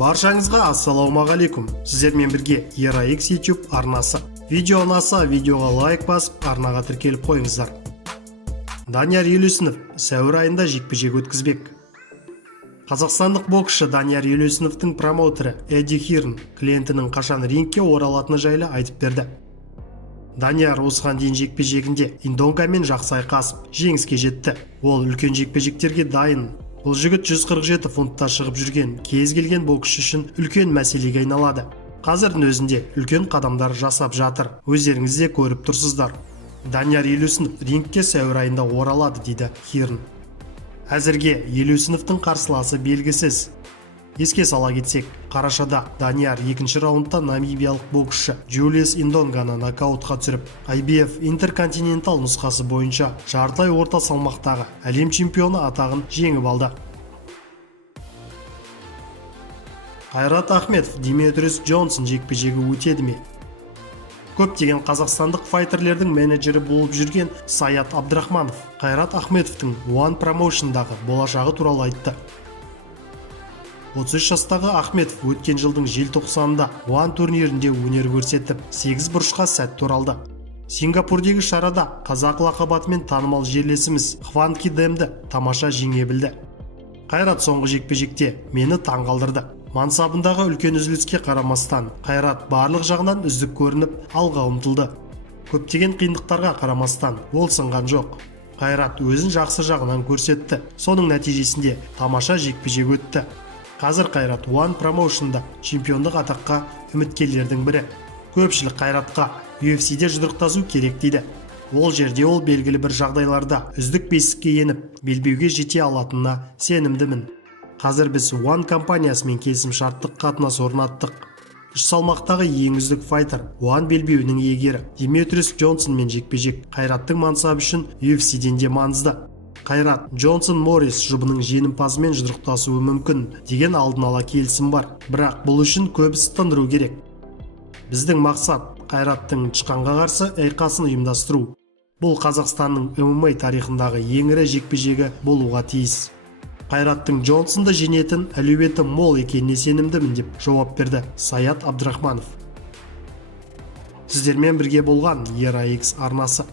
Баршаңызға ассалаумағалейкум. Сіздермен бірге ERA-X YouTube арнасы. Видео ұнаса, видеоға лайк басып, арнаға тіркеліп қойыңыздар. Данияр Елеусінов сәуір айында жекпе-жек өткізбек. Қазақстандық боксшы Данияр Елеусіновтың промоутері Эдди Хирн клиентінің қашан рингке оралатыны жайлы айтып берді. Данияр осыған дейін жекпе-жегінде Индонгамен жақсы айқасып, жеңіске жетті. Ол үлкен жекпе-жектерге дайын. Бұл жігіт 147 фунтта шығып жүрген кез келген боксшы үшін үлкен мәселеге айналады. Қазірдің өзінде үлкен қадамдар жасап жатыр. Өздеріңіз де көріп тұрсыздар. Данияр Елеусінов рингке сәуір айында оралады, дейді Хирн. Әзірге Елеусіновтың қарсыласы белгісіз. Еске сала кетсек, қарашада Данияр екінші раундта намибиялық боксшы Джулиус Индонганы нокаутқа түсіріп, IBF интерконтинентал нұсқасы бойынша жартылай орта салмақтағы әлем чемпионы атағын жеңіп алды. Қайрат Ахметов Димитриус Джонсон жекпе-жегі өтеді ме? Көптеген қазақстандық файтерлердің менеджері болып жүрген Саят Абдрахманов Қайрат Ахметовтың One Promotion'дағы болашағы туралы айтты. 33 жастағы Ахметов өткен жылдың желтоқсанында One турнирінде өнер көрсетіп, 8 бұрышқа сәтті оралды. Сингапурдегі шарада қазақ лақабатымен танымал жерлесіміз Хван Ки Демді тамаша жеңе білді. Қайрат соңғы жекпе-жекте мені таңғалдырды. Мансабындағы үлкен үзіліске қарамастан, Қайрат барлық жағынан үздік көрініп, алға ұмтылды. Көптеген қиындықтарға қарамастан, ол сынған жоқ. Қайрат өзін жақсы жағынан көрсетті. Соның нәтижесінде тамаша жекпе-жек өтті. Қазір Қайрат One Promotion'да чемпиондық атаққа үміткерлердің бірі. Көпшілік Қайратқа UFC-де жұдырықтасу керек дейді. Ол жерде ол белгілі бір жағдайларда үздік бестікке еніп, белбеуге жете алатынына сенімдімін. Қазір біз One компаниясымен келісім-шарттық қатынас орнаттық. Үш салмақтағы ең үздік файтер One белбеуінің иегері Димитриус Джонсонмен жекпе-жек Қайраттың мансабы үшін UFC-ден де маңызды. Қайрат Джонсон Моррис жұбының жеңімпазымен жұдырықтасуы мүмкін деген алдын ала келісім бар. Бірақ бұл үшін көбісі тындыру керек. Біздің мақсат Қайраттың тышқанға қарсы айқасын ұйымдастыру. Бұл Қазақстанның MMA тарихындағы ең ірі жекпе-жегі болуға тиіс. Қайраттың Джонсонды жеңетін әлеуеті мол екеніне сенімдімін деп жауап берді Саят Абдрахманов. Сіздермен бірге болған ERA-X арнасы.